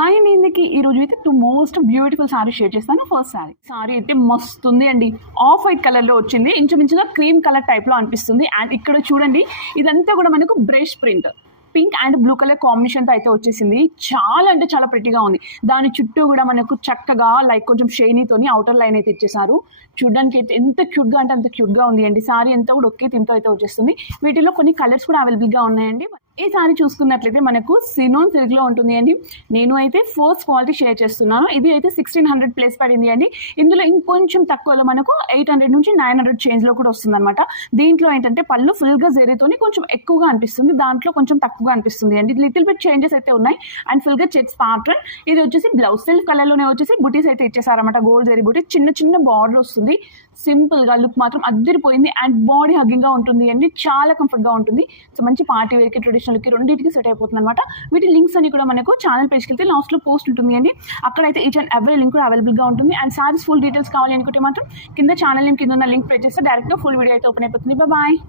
Hi అండి ఇందుకి ఈ రోజు అయితే two most beautiful sari share చేస్తాను. ఫస్ట్ సారీ సారీ అయితే మస్తు ఉంది అండి. ఆఫ్ వైట్ కలర్లో వచ్చింది. ఇంచుమించుగా క్రీమ్ కలర్ టైప్లో అనిపిస్తుంది. అండ్ ఇక్కడ చూడండి ఇదంతా కూడా మనకు brush print pink and blue colour కాంబినేషన్తో అయితే వచ్చేసింది. చాలా అంటే చాలా ప్రెట్టిగా ఉంది. దాని చుట్టూ కూడా మనకు చక్కగా లైక్ కొంచెం షైనీతోని అవుటర్ లైన్ అయితే ఇచ్చేసారు చూడడానికి అయితే ఎంత క్యూట్గా అంటే అంత క్యూట్గా ఉంది అండి. సారీ అంతా కూడా ఒకే థీమ్తో అయితే వచ్చేస్తుంది. వీటిలో కొన్ని కలర్స్ కూడా అవైలబుల్గా ఉన్నాయండి. ఈ సారీ చూసుకున్నట్లయితే మనకు సినోన్ సిల్క్లో ఉంటుంది అండి. నేను అయితే ఫోర్స్ క్వాలిటీ షేర్ చేస్తున్నాను. ఇది అయితే సిక్స్టీన్ హండ్రెడ్ ప్లేస్ పడింది అండి. ఇందులో ఇంకొంచెం తక్కువలో మనకు ఎయిట్ హండ్రెడ్ నుంచి నైన్ హండ్రెడ్ చేంజ్లో కూడా వస్తుందన్నమాట. దీంట్లో ఏంటంటే పళ్ళు ఫుల్గా జెరీతోని కొంచెం ఎక్కువగా అనిపిస్తుంది. దాంట్లో కొంచెం తక్కువగా అనిపిస్తుంది అండి. లిటిల్ బిట్ చేంజెస్ అయితే ఉన్నాయి. అండ్ ఫుల్గా చెక్స్ ప్యాటర్న్ ఇది వచ్చేసి బ్లౌజ్ సెల్ఫ్ కలర్లోనే వచ్చేసి బుటీస్ అయితే ఇచ్చేసారన్నమాట. గోల్డ్ జెరీ బుటీ చిన్న చిన్న బార్డర్ వస్తుంది. సింపుల్గా లుక్ మాత్రం అద్దరిపోయింది. అండ్ బాడీ హగ్గింగ్గా ఉంటుంది అండి. చాలా కంఫర్ట్గా ఉంటుంది. సో మంచి పార్టీ వేర్కి ట్రెడిషనల్కి రెండింటికి సెట్ అయిపోతుంది అనమాట వీటి లింక్స్ అన్ని కూడా మనకు ఛానల్ పేజ్కి వెళ్తే లాస్ట్లో పోస్ట్ ఉంటుంది అండి. అక్కడైతే ఈచ్ అండ్ ఎవరీ లింక్ కూడా అవైలబుల్గా ఉంటుంది. అండ్ సారీస్ ఫుల్ డీటెయిల్స్ కావాలి అనుకుంటే మాత్రం కింద ఛానల్ లింక్ కింద ఉన్న లింక్ ప్రెస్ చేస్తే డైరెక్ట్గా ఫుల్ వీడియో అయితే ఓపెన్ అయిపోతుంది. బాయ్